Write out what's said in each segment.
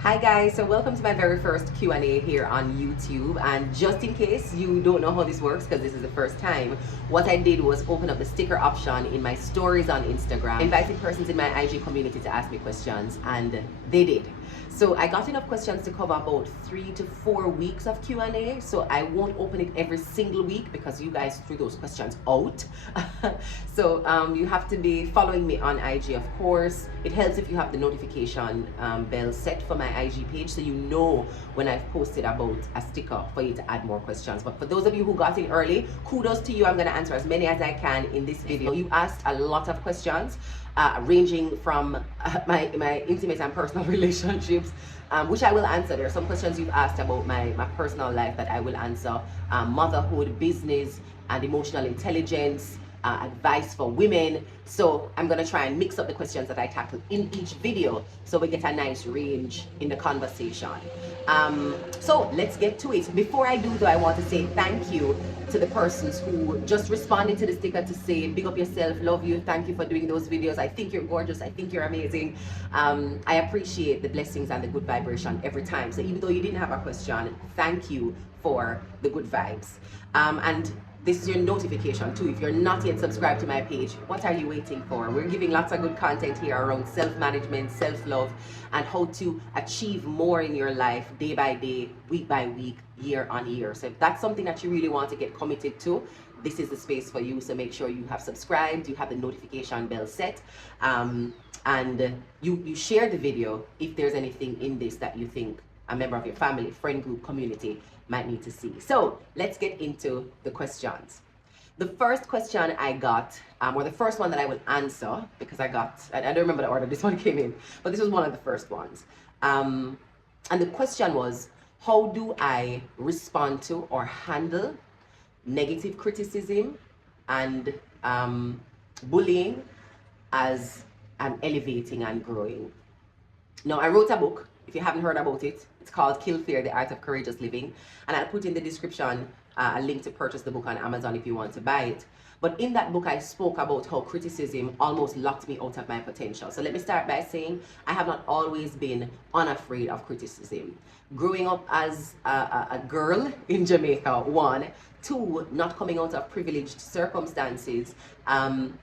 Hi guys, so welcome to my very first Q&A here on YouTube, and just in case you don't know how this works because this is the first time, what I did was open up the sticker option in my stories on Instagram, invited persons in my IG community to ask me questions, and they did. So I got enough questions to cover about 3 to 4 weeks of Q&A, so I won't open it every single week because you guys threw those questions out. So you have to be following me on IG, of course. It helps if you have the notification bell set for my IG page so you know when I've posted about a sticker for you to add more questions. But for those of you who got in early, kudos to you. I'm going to answer as many as I can in this video. You asked a lot of questions ranging from my intimate and personal relationships, which I will answer. There are some questions you've asked about my personal life that I will answer. Motherhood, business, and emotional intelligence, advice for women. So I'm going to try and mix up the questions that I tackle in each video so we get a nice range in the conversation. So let's get to it. Before I do though, I want to say thank you to the persons who just responded to the sticker to say big up yourself, love you, thank you for doing those videos. I think you're gorgeous, I think you're amazing. I appreciate the blessings and the good vibration every time. So even though you didn't have a question, thank you for the good vibes. And this is your notification too. If you're not yet subscribed to my page, what are you waiting for? We're giving lots of good content here around self-management, self-love, and how to achieve more in your life day by day, week by week, year on year. So if that's something that you really want to get committed to, this is the space for you. So make sure you have subscribed, you have the notification bell set, and you share the video if there's anything in this that you think a member of your family, friend group, community might need to see. So let's get into the questions. The first question I got, or the first one that I will answer, because I don't remember the order this one came in, but this was one of the first ones. And the question was, how do I respond to or handle negative criticism and bullying as I'm elevating and growing? Now, I wrote a book. If you haven't heard about it, it's called Kill Fear, The Art of Courageous Living. And I'll put in the description a link to purchase the book on Amazon if you want to buy it. But in that book, I spoke about how criticism almost locked me out of my potential. So let me start by saying I have not always been unafraid of criticism. Growing up as a girl in Jamaica, one. Two, not coming out of privileged circumstances. And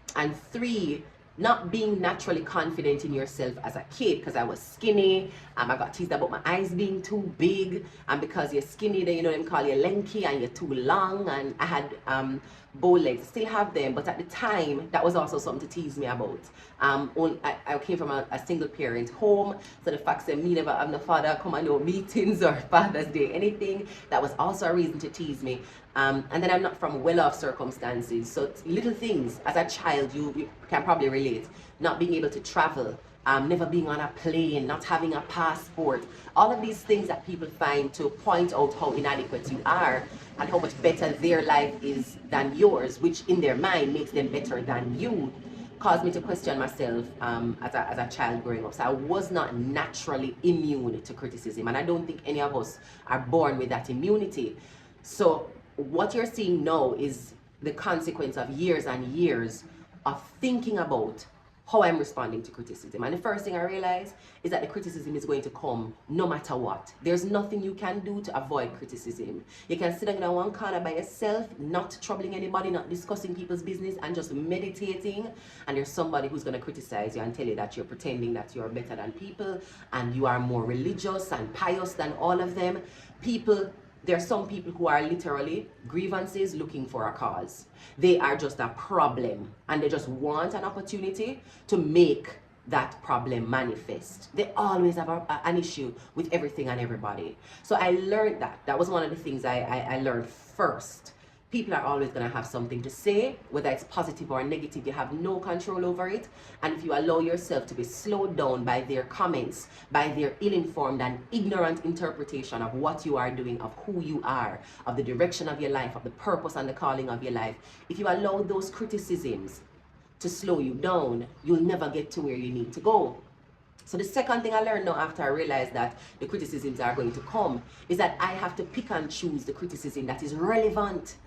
three, not being naturally confident in yourself as a kid, because I was skinny. I got teased about my eyes being too big, and because you're skinny, then them call you lanky and you're too long. And I had bow legs, still have them, but at the time that was also something to tease me about. I came from a single parent home, so the fact that me never have no father come and no meetings or Father's Day, anything, that was also a reason to tease me. And then I'm not from well-off circumstances, so little things as a child you can probably relate. Not being able to travel, never being on a plane, not having a passport, all of these things that people find to point out how inadequate you are and how much better their life is than yours, which in their mind makes them better than you, caused me to question myself as a child growing up. So I was not naturally immune to criticism, and I don't think any of us are born with that immunity. So what you're seeing now is the consequence of years and years of thinking about how I'm responding to criticism. And the first thing I realized is that the criticism is going to come no matter what. There's nothing you can do to avoid criticism. You can sit down in one corner by yourself, not troubling anybody, not discussing people's business, and just meditating. And there's somebody who's going to criticize you and tell you that you're pretending that you're better than people and you are more religious and pious than all of them. There are some people who are literally grievances looking for a cause. They are just a problem and they just want an opportunity to make that problem manifest. They always have an issue with everything and everybody. So I learned that. That was one of the things I learned first. People are always going to have something to say, whether it's positive or negative. You have no control over it. And if you allow yourself to be slowed down by their comments, by their ill-informed and ignorant interpretation of what you are doing, of who you are, of the direction of your life, of the purpose and the calling of your life, if you allow those criticisms to slow you down, you'll never get to where you need to go. So the second thing I learned now after I realized that the criticisms are going to come is that I have to pick and choose the criticism that is relevant.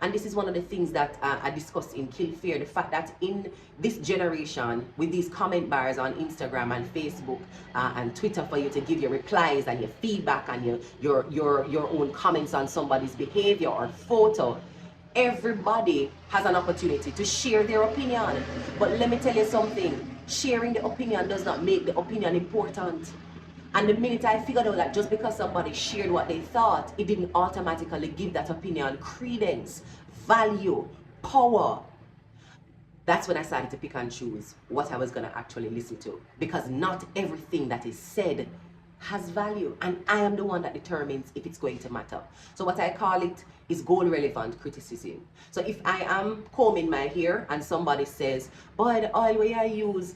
And this is one of the things that I discussed in Kill Fear, the fact that in this generation, with these comment bars on Instagram and Facebook and Twitter for you to give your replies and your feedback and your own comments on somebody's behavior or photo, everybody has an opportunity to share their opinion. But let me tell you something, sharing the opinion does not make the opinion important. And the minute I figured out that just because somebody shared what they thought, it didn't automatically give that opinion credence, value, power, that's when I started to pick and choose what I was going to actually listen to. Because not everything that is said has value, and I am the one that determines if it's going to matter. So what I call it is goal relevant criticism. So if I am combing my hair and somebody says, boy, the oil where I use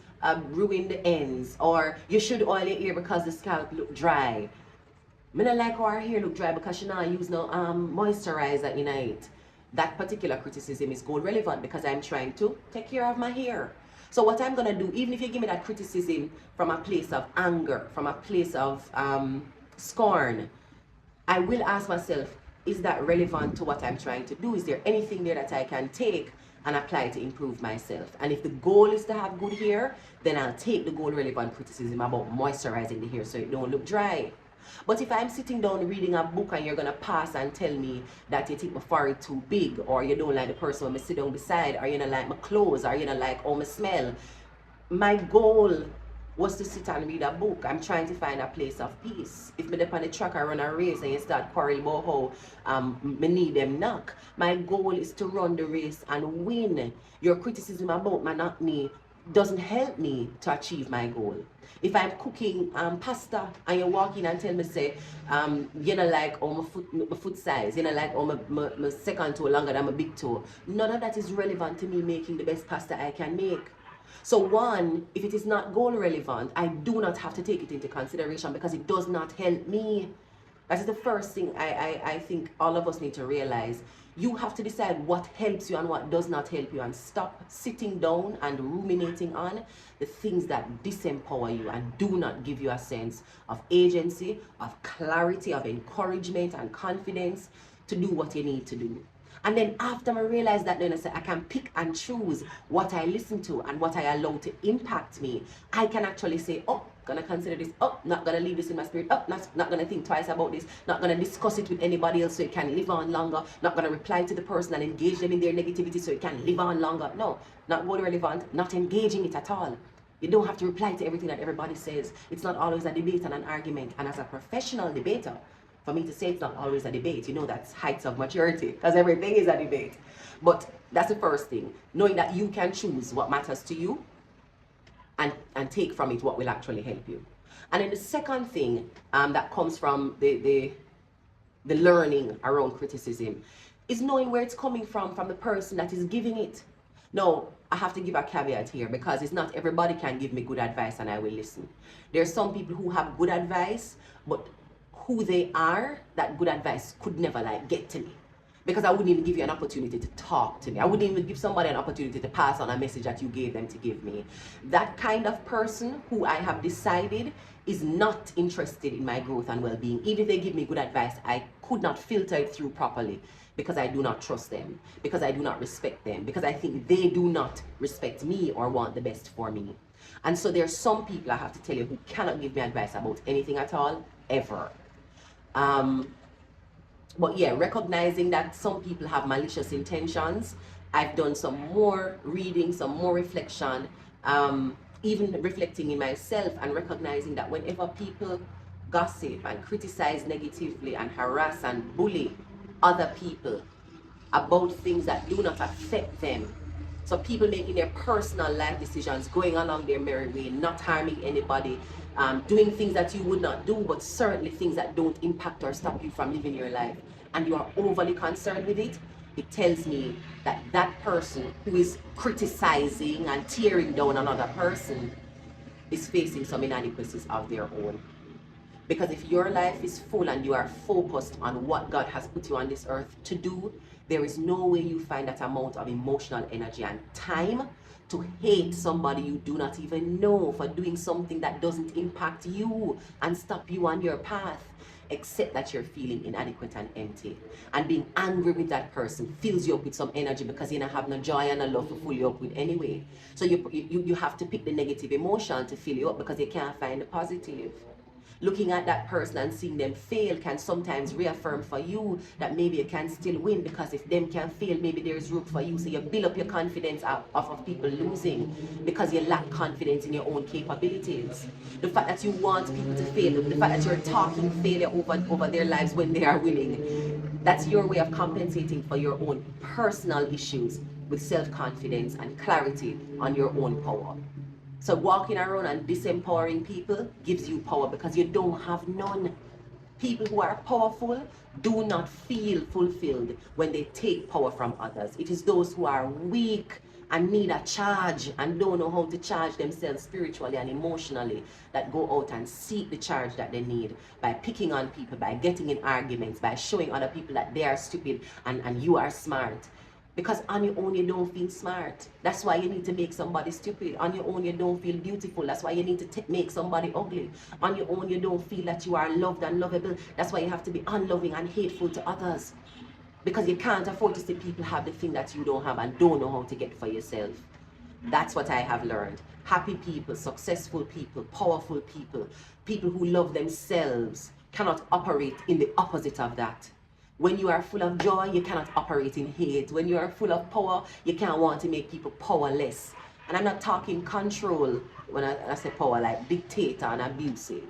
ruin the ends, or you should oil your hair because the scalp look dry. I don't like how her hair look dry because she not use no moisturizer in it. That particular criticism is goal relevant because I'm trying to take care of my hair. So what I'm going to do, even if you give me that criticism from a place of anger, from a place of scorn, I will ask myself, is that relevant to what I'm trying to do? Is there anything there that I can take and apply to improve myself? And if the goal is to have good hair, then I'll take the goal relevant criticism about moisturizing the hair so it don't look dry. But if I'm sitting down reading a book and you're going to pass and tell me that you think my forehead too big, or you don't like the person when I sit down beside, or you don't like my clothes, or you don't like how I smell, my goal was to sit and read a book. I'm trying to find a place of peace. If me dip on the track, I run a race and you start quarreling about how me need them knock, my goal is to run the race and win. Your criticism about my acne doesn't help me to achieve my goal. If I'm cooking pasta and you walk in and tell me, say, you know, like my foot size, you know, like my second toe longer than my big toe, none of that is relevant to me making the best pasta I can make. So one, if it is not goal relevant, I do not have to take it into consideration because it does not help me. That is the first thing I think all of us need to realize. You have to decide what helps you and what does not help you, and stop sitting down and ruminating on the things that disempower you and do not give you a sense of agency, of clarity, of encouragement and confidence to do what you need to do. And then after I realize that, then I say I can pick and choose what I listen to and what I allow to impact me. I can actually say, oh, gonna consider this, oh, not gonna leave this in my spirit, oh, not gonna think twice about this, not gonna discuss it with anybody else so it can live on longer, not gonna reply to the person and engage them in their negativity so it can live on longer. No, not goal relevant, not engaging it at all. You don't have to reply to everything that everybody says. It's not always a debate and an argument. And as a professional debater, for me to say it's not always a debate, you know, that's heights of maturity, because everything is a debate. But that's the first thing, knowing that you can choose what matters to you and take from it what will actually help you. And then the second thing that comes from the learning around criticism is knowing where it's coming from the person that is giving it. Now, I have to give a caveat here because it's not everybody can give me good advice and I will listen. There are some people who have good advice, but who they are, that good advice could never like get to me, because I wouldn't even give you an opportunity to talk to me. I wouldn't even give somebody an opportunity to pass on a message that you gave them to give me. That kind of person who I have decided is not interested in my growth and well-being. Even if they give me good advice, I could not filter it through properly because I do not trust them, because I do not respect them, because I think they do not respect me or want the best for me. And so there's some people, I have to tell you, who cannot give me advice about anything at all, ever. But yeah, recognizing that some people have malicious intentions, I've done some more reading, some more reflection, even reflecting in myself and recognizing that whenever people gossip and criticize negatively and harass and bully other people about things that do not affect them, so people making their personal life decisions, going along their merry way, not harming anybody, doing things that you would not do, but certainly things that don't impact or stop you from living your life, and you are overly concerned with it, it tells me that that person who is criticizing and tearing down another person is facing some inadequacies of their own. Because if your life is full and you are focused on what God has put you on this earth to do, there is no way you find that amount of emotional energy and time to hate somebody you do not even know for doing something that doesn't impact you and stop you on your path, except that you're feeling inadequate and empty. And being angry with that person fills you up with some energy because you don't have no joy and no love to fill you up with anyway. So you have to pick the negative emotion to fill you up because you can't find the positive. Looking at that person and seeing them fail can sometimes reaffirm for you that maybe you can still win, because if them can fail, maybe there's room for you. So you build up your confidence off of people losing because you lack confidence in your own capabilities. The fact that you want people to fail, the fact that you're talking failure over their lives when they are winning, that's your way of compensating for your own personal issues with self-confidence and clarity on your own power. So walking around and disempowering people gives you power because you don't have none. People who are powerful do not feel fulfilled when they take power from others. It is those who are weak and need a charge and don't know how to charge themselves spiritually and emotionally that go out and seek the charge that they need by picking on people, by getting in arguments, by showing other people that they are stupid and you are smart. Because on your own, you don't feel smart. That's why you need to make somebody stupid. On your own, you don't feel beautiful. That's why you need to make somebody ugly. On your own, you don't feel that you are loved and lovable. That's why you have to be unloving and hateful to others. Because you can't afford to see people have the thing that you don't have and don't know how to get for yourself. That's what I have learned. Happy people, successful people, powerful people, people who love themselves cannot operate in the opposite of that. When you are full of joy, you cannot operate in hate. When you are full of power, you can't want to make people powerless. And I'm not talking control when I say power, like dictator and abusive.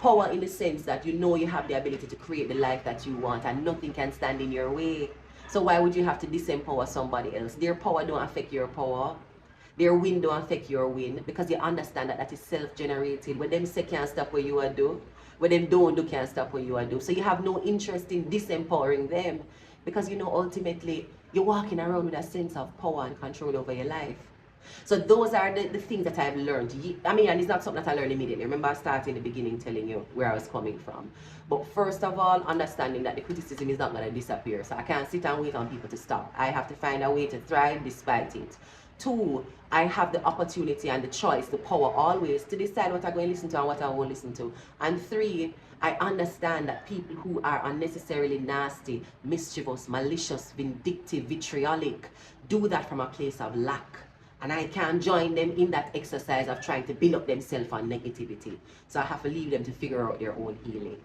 Power in the sense that you know you have the ability to create the life that you want and nothing can stand in your way. So why would you have to disempower somebody else? Their power don't affect your power. Their win don't affect your win, because you understand that that is self-generated. When them say can't stop what you are do, what them don't do can't stop what you are do. So you have no interest in disempowering them, because you know ultimately you're walking around with a sense of power and control over your life. So those are the things that I've learned. I mean, and it's not something that I learned immediately. Remember, I started in the beginning telling you where I was coming from. But first of all, understanding that the criticism is not going to disappear. So I can't sit and wait on people to stop. I have to find a way to thrive despite it. 2, I have the opportunity and the choice, the power always to decide what I'm going to listen to and what I won't listen to. And 3, I understand that people who are unnecessarily nasty, mischievous, malicious, vindictive, vitriolic, do that from a place of lack. And I can't join them in that exercise of trying to build up themselves on negativity. So I have to leave them to figure out their own healing.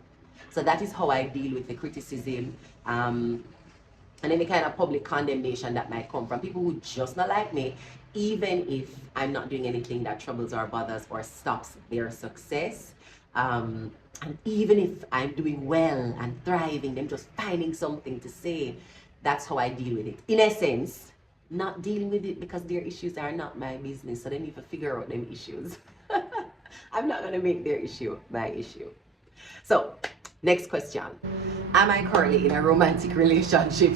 So that is how I deal with the criticism. And any kind of public condemnation that might come from people who just not like me, even if I'm not doing anything that troubles or bothers or stops their success. And even if I'm doing well and thriving, them just finding something to say, that's how I deal with it. In essence, not dealing with it because their issues are not my business, so they need to figure out them issues. I'm not going to make their issue my issue. So, next question. Am I currently in a romantic relationship?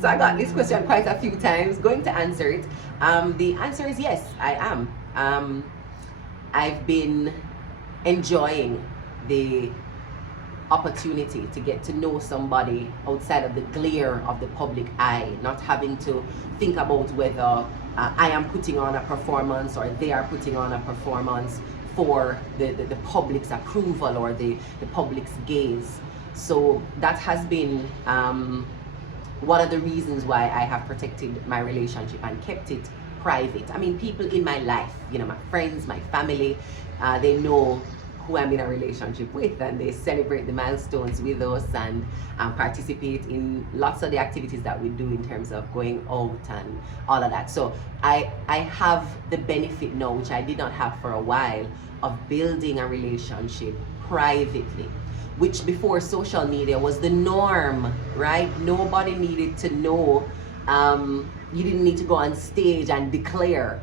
So I got this question quite a few times. Going to answer it. The answer is yes, I am. I've been enjoying the opportunity to get to know somebody outside of the glare of the public eye, not having to think about whether I am putting on a performance or they are putting on a performance for the public's approval or the public's gaze. So that has been one of the reasons why I have protected my relationship and kept it private. I mean, people in my life, you know, my friends, my family, they know who I'm in a relationship with, and they celebrate the milestones with us and participate in lots of the activities that we do in terms of going out and all of that. So I have the benefit now, which I did not have for a while, of building a relationship privately, which before social media was the norm, right? Nobody needed to know. You didn't need to go on stage and declare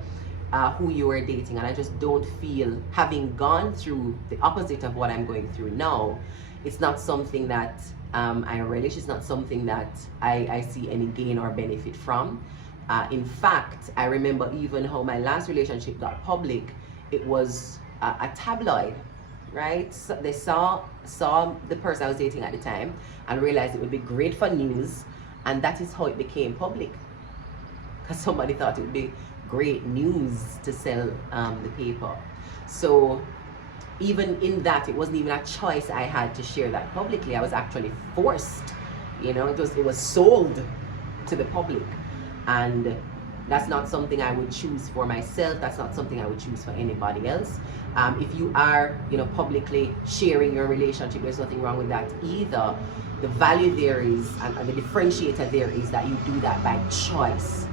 who you were dating. And I just don't feel, having gone through the opposite of what I'm going through now, it's not something that I relish. It's not something that I see any gain or benefit from. In fact, I remember even how my last relationship got public. It was a tabloid, right? So they saw the person I was dating at the time and realized it would be great for news, and that is how it became public. because somebody thought it would be great news to sell the paper. So even in that, it wasn't even a choice I had to share that publicly. I was actually forced. You know, it was sold to the public, and that's not something I would choose for myself. That's not something I would choose for anybody else. If you are, you know, publicly sharing your relationship, there's nothing wrong with that either. The value there is, and the differentiator there is that you do that by choice.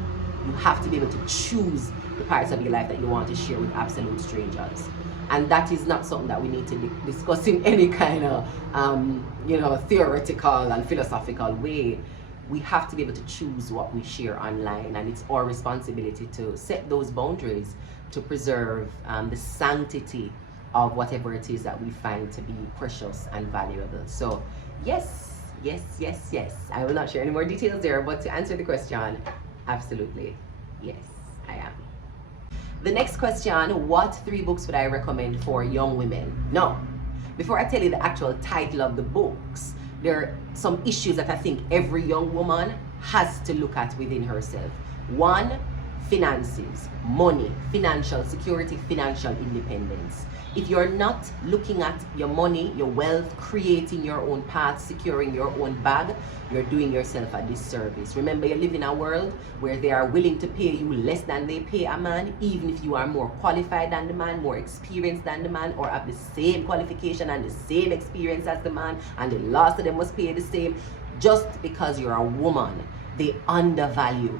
You have to be able to choose the parts of your life that you want to share with absolute strangers. And that is not something that we need to be discussing any kind of, you know, theoretical and philosophical way. We have to be able to choose what we share online, and it's our responsibility to set those boundaries to preserve the sanctity of whatever it is that we find to be precious and valuable. So yes, yes, yes, yes. I will not share any more details there, but to answer the question, absolutely, yes, I am. The next question, what 3 books would I recommend for young women? Now, before I tell you the actual title of the books, there are some issues that I think every young woman has to look at within herself. 1, finances, money, financial security, financial independence. If you're not looking at your money, your wealth, creating your own path, securing your own bag, you're doing yourself a disservice. Remember, you live in a world where they are willing to pay you less than they pay a man, even if you are more qualified than the man, more experienced than the man, or have the same qualification and the same experience as the man, and the last of them must pay the same. Just because you're a woman, they undervalue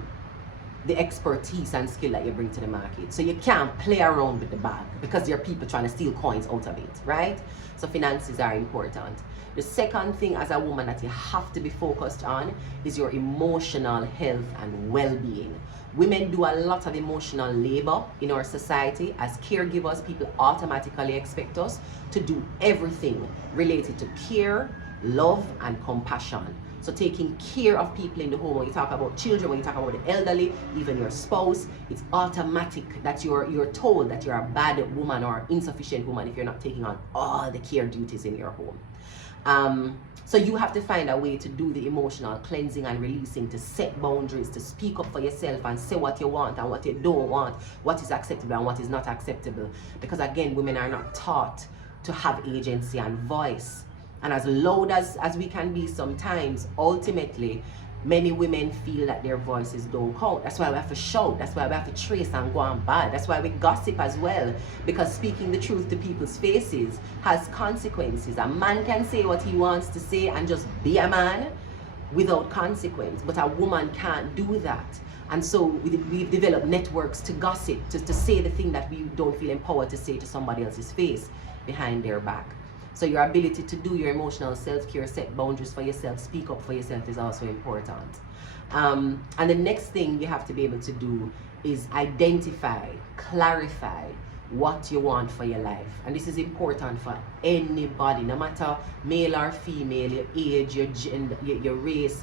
the expertise and skill that you bring to the market. So you can't play around with the bag because there are people trying to steal coins out of it, right? So finances are important. The second thing as a woman that you have to be focused on is your emotional health and well-being. Women do a lot of emotional labor in our society. As caregivers, people automatically expect us to do everything related to care, love, and compassion. So taking care of people in the home, when you talk about children, when you talk about the elderly, even your spouse, it's automatic that you're told that you're a bad woman or insufficient woman if you're not taking on all the care duties in your home. So you have to find a way to do the emotional cleansing and releasing, to set boundaries, to speak up for yourself and say what you want and what you don't want, what is acceptable and what is not acceptable. Because again, women are not taught to have agency and voice. And as loud as we can be sometimes, ultimately, many women feel that their voices don't count. That's why we have to shout. That's why we have to trace and go on bad. That's why we gossip as well. Because speaking the truth to people's faces has consequences. A man can say what he wants to say and just be a man without consequence. But a woman can't do that. And so we've developed networks to gossip, to say the thing that we don't feel empowered to say to somebody else's face behind their back. So your ability to do your emotional self-care, set boundaries for yourself, speak up for yourself is also important. And the next thing you have to be able to do is identify, clarify what you want for your life. And this is important for anybody, no matter male or female, your age, your gender, your race,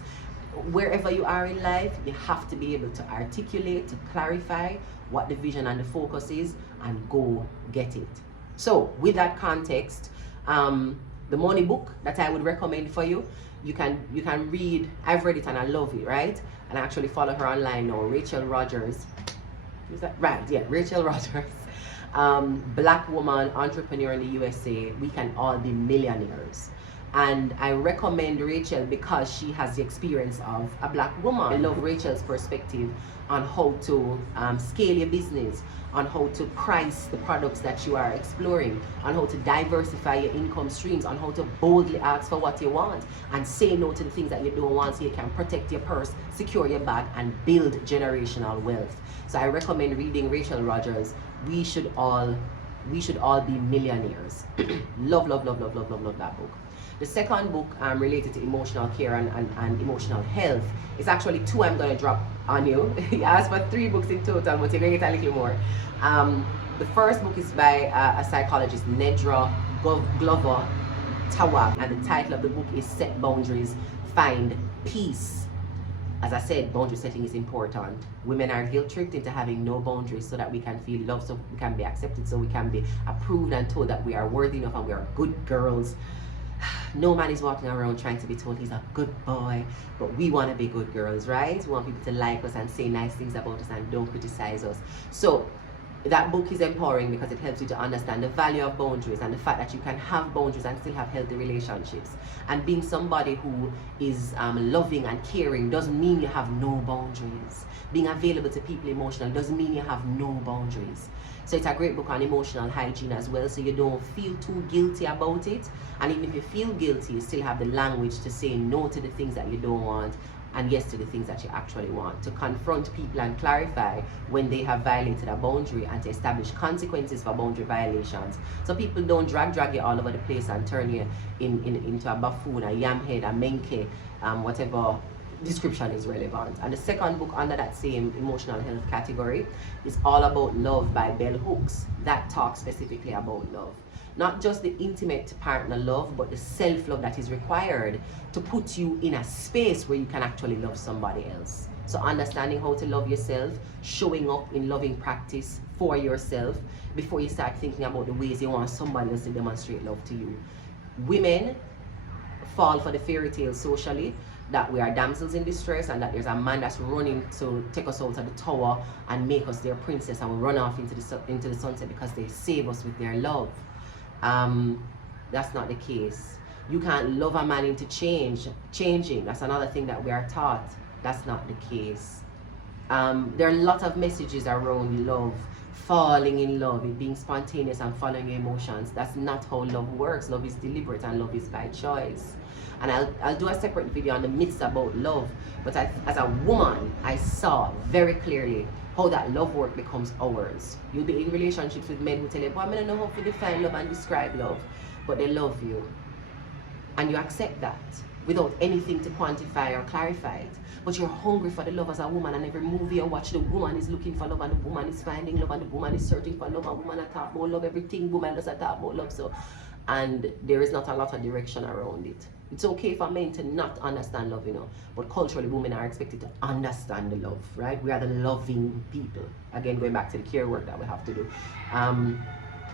wherever you are in life, you have to be able to articulate, to clarify what the vision and the focus is, and go get it. So with that context, the money book that I would recommend for you, you can read. I've read it and I love it, right? And I actually follow her online now, Rachel Rogers. Is that right? Yeah, Rachel Rogers. Black woman entrepreneur in the USA. We can all be millionaires. And I recommend Rachel because she has the experience of a black woman. I love Rachel's perspective on how to scale your business, on how to price the products that you are exploring, on how to diversify your income streams, on how to boldly ask for what you want and say no to the things that you don't want, so you can protect your purse, secure your bag, and build generational wealth. So I recommend reading Rachel Rogers. We should all be millionaires. Love, love, love, love, love, love, love that book. The second book related to emotional care and emotional health is actually 2 I'm going to drop on you. You asked for 3 books in total, but you're going to get a little more. The first book is by a psychologist, Nedra Glover Tawwab, and the title of the book is Set Boundaries, Find Peace. As I said, boundary setting is important. Women are guilt-tripped into having no boundaries so that we can feel loved, so we can be accepted, so we can be approved and told that we are worthy enough and we are good girls. No man is walking around trying to be told he's a good boy, but we want to be good girls, right? We want people to like us and say nice things about us and don't criticize us. So that book is empowering because it helps you to understand the value of boundaries and the fact that you can have boundaries and still have healthy relationships. And being somebody who is loving and caring doesn't mean you have no boundaries. Being available to people emotionally doesn't mean you have no boundaries. So it's a great book on emotional hygiene as well, so you don't feel too guilty about it. And even if you feel guilty, you still have the language to say no to the things that you don't want and yes to the things that you actually want, to confront people and clarify when they have violated a boundary and to establish consequences for boundary violations. So people don't drag you all over the place and turn you into a buffoon, a yamhead, a menke, whatever description is relevant. And the second book under that same emotional health category is All About Love by Bell Hooks. That talks specifically about love. Not just the intimate partner love, but the self-love that is required to put you in a space where you can actually love somebody else. So understanding how to love yourself, showing up in loving practice for yourself before you start thinking about the ways you want somebody else to demonstrate love to you. Women fall for the fairy tale socially that we are damsels in distress and that there's a man that's running to take us out of the tower and make us their princess, and we run off into the sunset because they save us with their love. That's not the case. You can't love a man into changing. That's another thing that we are taught. That's not the case. There are a lot of messages around love, falling in love, it being spontaneous and following your emotions. That's not how love works. Love is deliberate and love is by choice. And I'll do a separate video on the myths about love. But as a woman, I saw very clearly how that love work becomes ours. You'll be in relationships with men who tell you, boy, I don't know how to define love and describe love. But they love you. And you accept that without anything to quantify or clarify it. But you're hungry for the love as a woman, and every movie you watch, the woman is looking for love, and the woman is finding love, and the woman is searching for love, and the woman is talk about love, everything woman does talk about love. So, and there is not a lot of direction around it. It's okay for men to not understand love, you know, but culturally women are expected to understand the love, right? We are the loving people. Again, going back to the care work that we have to do.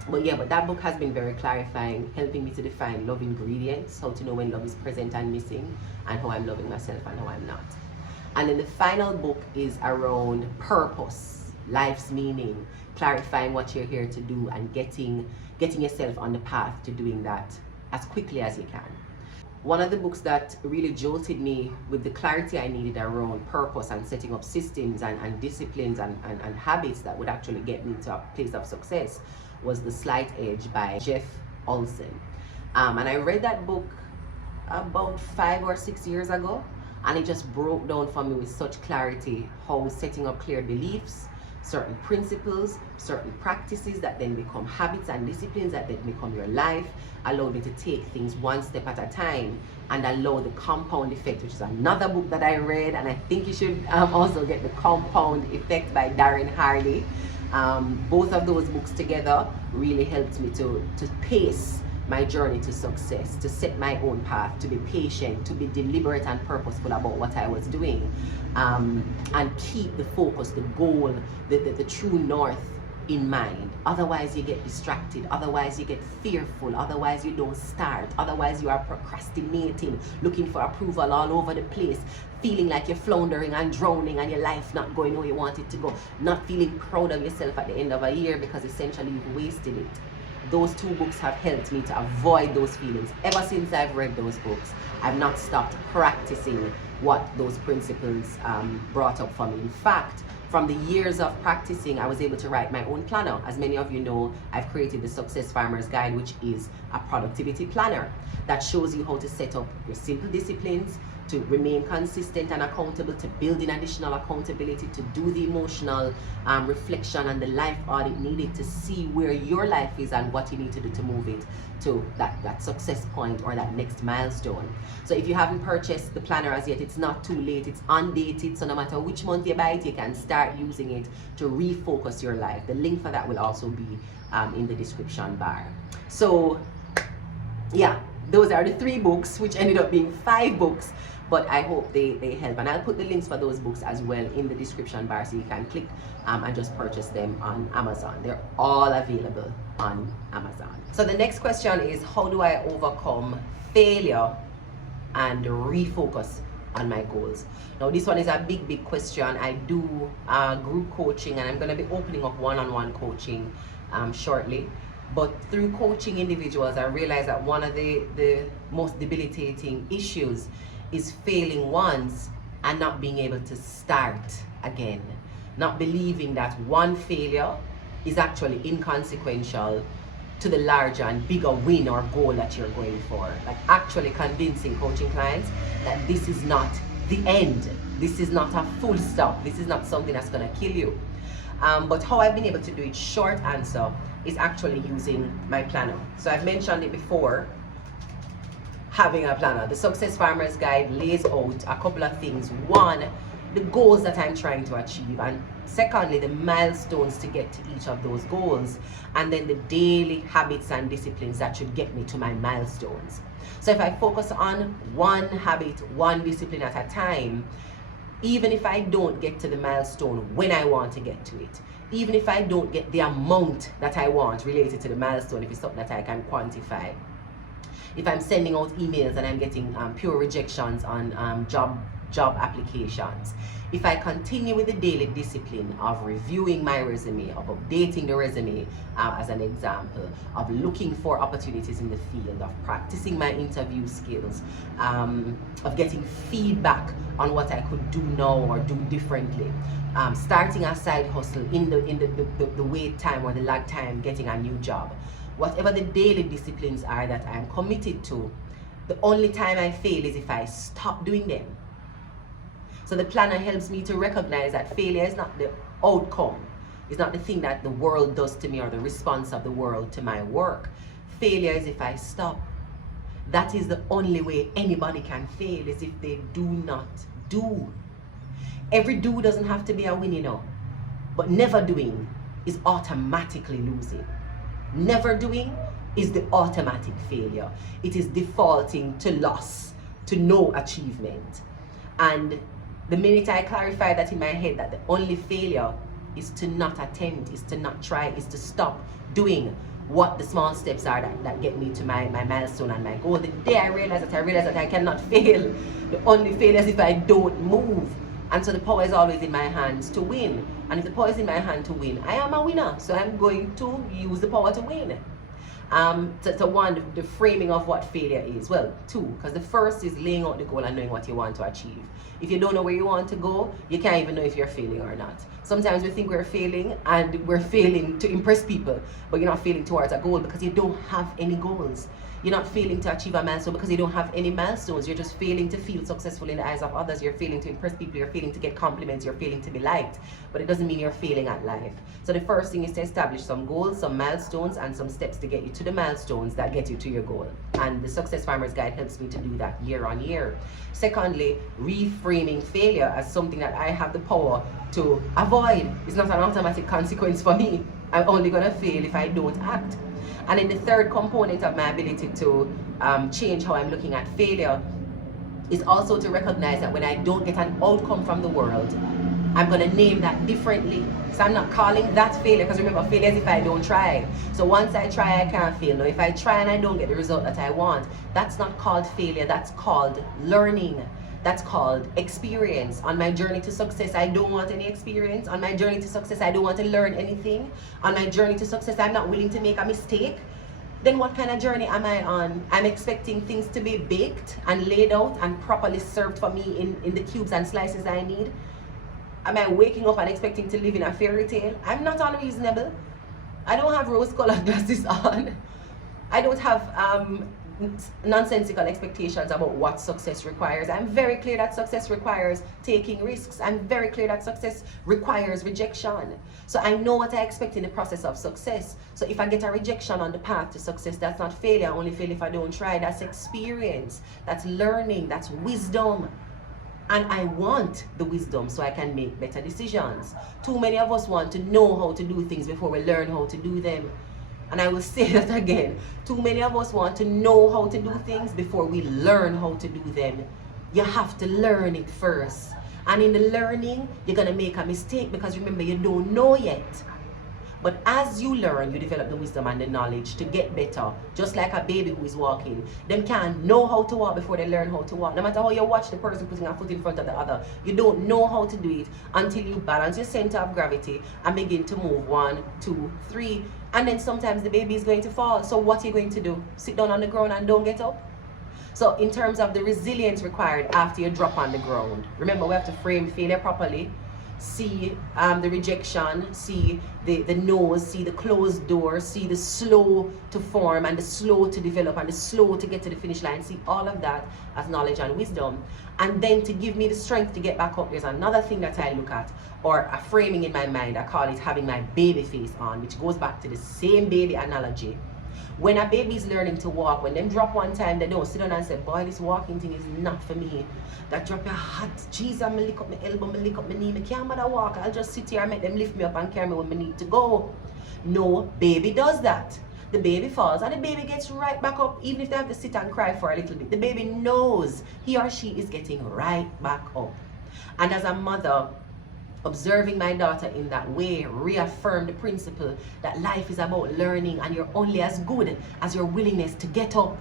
But that book has been very clarifying, helping me to define love ingredients, how to know when love is present and missing, and how I'm loving myself and how I'm not. And then the final book is around purpose, life's meaning, clarifying what you're here to do and getting yourself on the path to doing that as quickly as you can. One of the books that really jolted me with the clarity I needed around purpose and setting up systems and disciplines and habits that would actually get me to a place of success was The Slight Edge by Jeff Olson. And I read that book about 5 or 6 years ago, and it just broke down for me with such clarity how setting up clear beliefs, certain principles, certain practices that then become habits and disciplines that then become your life, allowed me to take things one step at a time and allow the compound effect, which is another book that I read, and I think you should also get The Compound Effect by Darren Hardy. Both of those books together really helped me to pace my journey to success, to set my own path, to be patient, to be deliberate and purposeful about what I was doing, and keep the focus, the goal, the true north in mind. Otherwise you get distracted, otherwise you get fearful, otherwise you don't start, otherwise you are procrastinating, looking for approval all over the place, feeling like you're floundering and drowning and your life not going where you want it to go, not feeling proud of yourself at the end of a year because essentially you've wasted it. Those two books have helped me to avoid those feelings. Ever since I've read those books, I've not stopped practicing what those principles brought up for me. In fact, from the years of practicing, I was able to write my own planner. As many of you know, I've created the Success Farmer's Guide, which is a productivity planner that shows you how to set up your simple disciplines, to remain consistent and accountable, to build in additional accountability, to do the emotional reflection and the life audit needed to see where your life is and what you need to do to move it to that success point or that next milestone. So if you haven't purchased the planner as yet, it's not too late. It's undated, so no matter which month you buy it, you can start using it to refocus your life. The link for that will also be in the description bar. So yeah, those are the 3 books, which ended up being 5 books but I hope they help. And I'll put the links for those books as well in the description bar, so you can click and just purchase them on Amazon. They're all available on Amazon. So the next question is, how do I overcome failure and refocus on my goals? Now this one is a big question. I do group coaching, and I'm going to be opening up one-on-one coaching shortly. But through coaching individuals, I realized that one of the most debilitating issues is failing once and not being able to start again. Not believing that one failure is actually inconsequential to the larger and bigger win or goal that you're going for. Like actually convincing coaching clients that this is not the end. This is not a full stop. This is not something that's gonna kill you. But how I've been able to do it, short answer, is actually using my planner. So I've mentioned it before, having a planner. The Success Farmer's Guide lays out a couple of things. One, the goals that I'm trying to achieve, and secondly, the milestones to get to each of those goals, and then the daily habits and disciplines that should get me to my milestones. So if I focus on one habit, one discipline at a time, even if I don't get to the milestone when I want to get to it, even if I don't get the amount that I want related to the milestone, if it's something that I can quantify, if I'm sending out emails and I'm getting pure rejections on job applications, if I continue with the daily discipline of reviewing my resume, of updating the resume as an example, of looking for opportunities in the field, of practicing my interview skills, of getting feedback on what I could do now or do differently, starting a side hustle in the wait time or the lag time, getting a new job. Whatever the daily disciplines are that I'm committed to, the only time I fail is if I stop doing them. So the planner helps me to recognize that failure is not the outcome. It's not the thing that the world does to me or the response of the world to my work. Failure is if I stop. That is the only way anybody can fail, is if they do not do. Every do doesn't have to be a win, you know. But never doing is automatically losing. Never doing is the automatic failure. It is defaulting to loss, to no achievement. And the minute I clarify that in my head, that the only failure is to not attempt, is to not try, is to stop doing what the small steps are that get me to my milestone and my goal. The day I realize that I cannot fail, the only failure is if I don't move. And so the power is always in my hands to win. And if the power is in my hand to win, I am a winner. So I'm going to use the power to win. So one, the framing of what failure is. Well, two, because the first is laying out the goal and knowing what you want to achieve. If you don't know where you want to go, you can't even know if you're failing or not. Sometimes we think we're failing, and we're failing to impress people, but you're not failing towards a goal because you don't have any goals. You're not failing to achieve a milestone because you don't have any milestones. You're just failing to feel successful in the eyes of others. You're failing to impress people. You're failing to get compliments. You're failing to be liked. But it doesn't mean you're failing at life. So the first thing is to establish some goals, some milestones, and some steps to get you to the milestones that get you to your goal. And the Success Farmer's Guide helps me to do that year on year. Secondly, reframing failure as something that I have the power to avoid. It's not an automatic consequence for me. I'm only going to fail if I don't act. And then the third component of my ability to change how I'm looking at failure is also to recognize that when I don't get an outcome from the world, I'm going to name that differently. So I'm not calling that failure, because remember, failure is if I don't try. So once I try, I can't fail. Now, if I try and I don't get the result that I want, that's not called failure. That's called learning. That's called experience. On my journey to success, I don't want any experience. On my journey to success, I don't want to learn anything. On my journey to success, I'm not willing to make a mistake. Then what kind of journey am I on? I'm expecting things to be baked and laid out and properly served for me in the cubes and slices I need. Am I waking up and expecting to live in a fairy tale? I'm not unreasonable. I don't have rose-colored glasses on. I don't have nonsensical expectations about what success requires. I'm very clear that success requires taking risks. I'm very clear that success requires rejection. So I know what I expect in the process of success. So if I get a rejection on the path to success, that's not failure. I only fail if I don't try. That's experience. That's learning. That's wisdom. And I want the wisdom so I can make better decisions. Too many of us want to know how to do things before we learn how to do them. And I will say that again. Too many of us want to know how to do things before we learn how to do them. You have to learn it first. And in the learning, you're going to make a mistake because remember, you don't know yet. But as you learn, you develop the wisdom and the knowledge to get better. Just like a baby who is walking. Them can't know how to walk before they learn how to walk. No matter how you watch the person putting a foot in front of the other, you don't know how to do it until you balance your center of gravity and begin to move 1, 2, 3. And then sometimes the baby is going to fall. So what are you going to do? Sit down on the ground and don't get up? So in terms of the resilience required after you drop on the ground, remember we have to frame failure properly. See the rejection, see the no's, see the closed door, see the slow to form and the slow to develop and the slow to get to the finish line. See all of that as knowledge and wisdom. And then to give me the strength to get back up, there's another thing that I look at, or a framing in my mind. I call it having my baby face on, which goes back to the same baby analogy. When a baby is learning to walk, when them drop one time, they don't sit down and say, boy, this walking thing is not for me. That drop your hat, Jesus, I lick up my elbow, I lick up my knee, I can't bother walk. I'll just sit here and make them lift me up and carry me when I need to go. No, baby does that. The baby falls and the baby gets right back up, even if they have to sit and cry for a little bit. The baby knows he or she is getting right back up. And as a mother, observing my daughter in that way reaffirmed the principle that life is about learning, and you're only as good as your willingness to get up.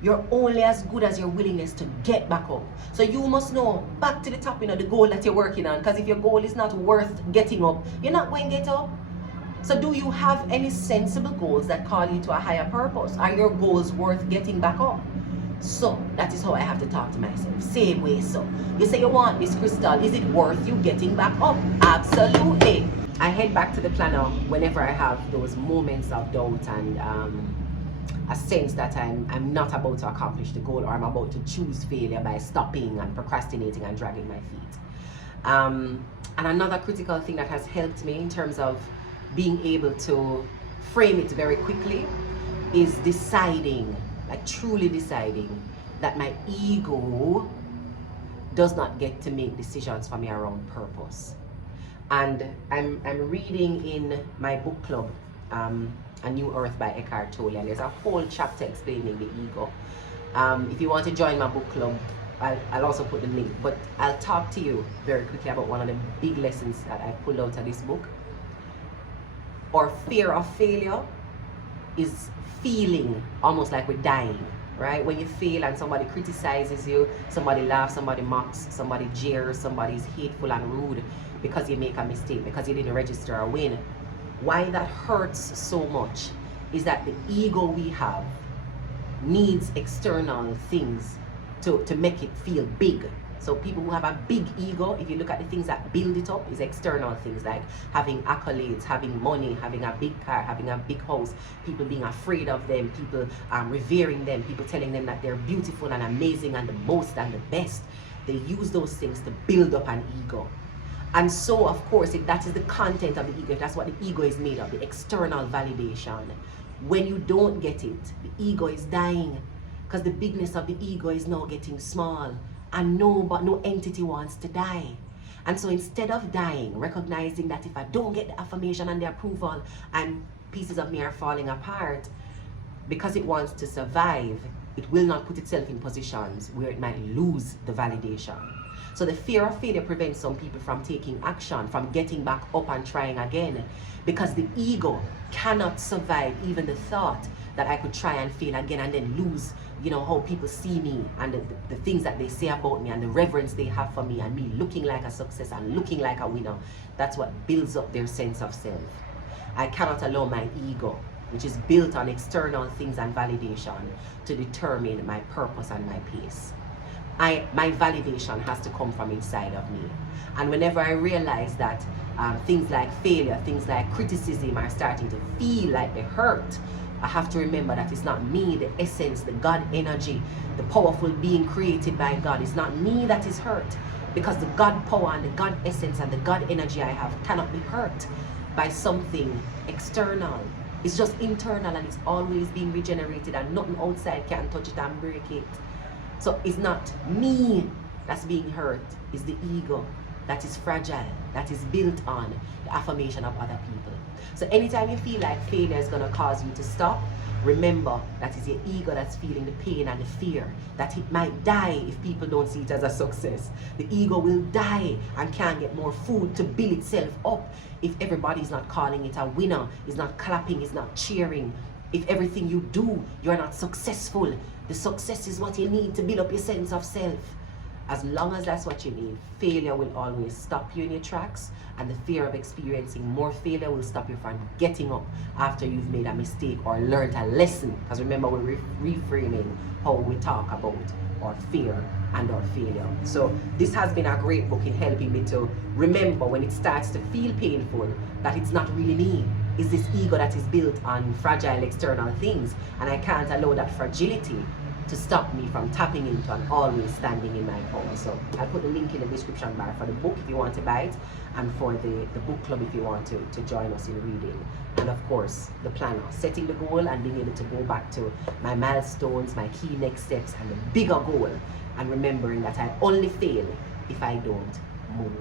You're only as good as your willingness to get back up. So you must know, back to the top, the goal that you're working on. Because if your goal is not worth getting up, you're not going to get up. So do you have any sensible goals that call you to a higher purpose? Are your goals worth getting back up? So that is how I have to talk to myself. Same way. So you say you want this crystal, is it worth you getting back up? Absolutely. I head back to the planner whenever I have those moments of doubt and a sense that I'm not about to accomplish the goal, or I'm about to choose failure by stopping and procrastinating and dragging my feet. And another critical thing that has helped me in terms of being able to frame it very quickly is deciding, like truly deciding, that my ego does not get to make decisions for me around purpose. And I'm reading in my book club, A New Earth by Eckhart Tolle, and there's a whole chapter explaining the ego. If you want to join my book club, I'll also put the link, but I'll talk to you very quickly about one of the big lessons that I pulled out of this book. Or fear of failure is feeling almost like we're dying, right? When you fail and somebody criticizes you, somebody laughs, somebody mocks, somebody jeers, somebody's hateful and rude because you make a mistake, because you didn't register a win. Why that hurts so much is that the ego we have needs external things to make it feel big. So people who have a big ego, if you look at the things that build it up, is external things like having accolades, having money, having a big car, having a big house, people being afraid of them, people revering them, people telling them that they're beautiful and amazing and the most and the best. They use those things to build up an ego. And so, of course, if that is the content of the ego, if that's what the ego is made of, the external validation, when you don't get it, the ego is dying, because the bigness of the ego is now getting small. And no entity wants to die. And so instead of dying, recognizing that if I don't get the affirmation and the approval and pieces of me are falling apart, because it wants to survive, it will not put itself in positions where it might lose the validation. So the fear of failure prevents some people from taking action, from getting back up and trying again, because the ego cannot survive even the thought that I could try and fail again and then lose, how people see me and the things that they say about me and the reverence they have for me and me looking like a success and looking like a winner. That's what builds up their sense of self. I cannot allow my ego, which is built on external things and validation, to determine my purpose and my pace. My validation has to come from inside of me. And whenever I realize that things like failure, things like criticism are starting to feel like they hurt, I have to remember that it's not me, the essence, the God energy, the powerful being created by God. It's not me that is hurt, because the God power and the God essence and the God energy I have cannot be hurt by something external. It's just internal, and it's always being regenerated, and nothing outside can touch it and break it. So it's not me that's being hurt, it's the ego. that is fragile, that is built on the affirmation of other people. So anytime you feel like failure is going to cause you to stop, remember that is your ego that's feeling the pain and the fear that it might die if people don't see it as a success. The ego will die and can't get more food to build itself up if everybody's not calling it a winner, is not clapping, is not cheering. If everything you do, you're not successful. The success is what you need to build up your sense of self. As long as that's what you need, failure will always stop you in your tracks, and the fear of experiencing more failure will stop you from getting up after you've made a mistake or learned a lesson. Because remember, we're reframing how we talk about our fear and our failure. So this has been a great book in helping me to remember when it starts to feel painful that it's not really me. It's this ego that is built on fragile external things, and I can't allow that fragility to stop me from tapping into and always standing in my power. So I'll put the link in the description bar for the book if you want to buy it, and for the book club if you want to join us in reading. And of course, the planner, setting the goal and being able to go back to my milestones, my key next steps, and the bigger goal, and remembering that I only fail if I don't move.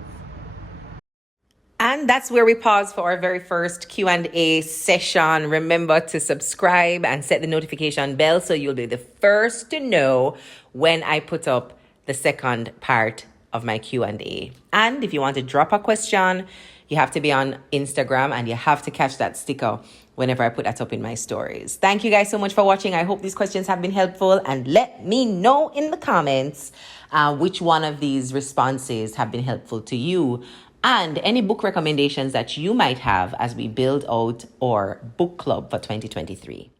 And that's where we pause for our very first Q&A session. Remember to subscribe and set the notification bell so you'll be the first to know when I put up the second part of my Q&A. And if you want to drop a question, you have to be on Instagram and you have to catch that sticker whenever I put that up in my stories. Thank you guys so much for watching. I hope these questions have been helpful, and let me know in the comments which one of these responses have been helpful to you, and any book recommendations that you might have as we build out our book club for 2023.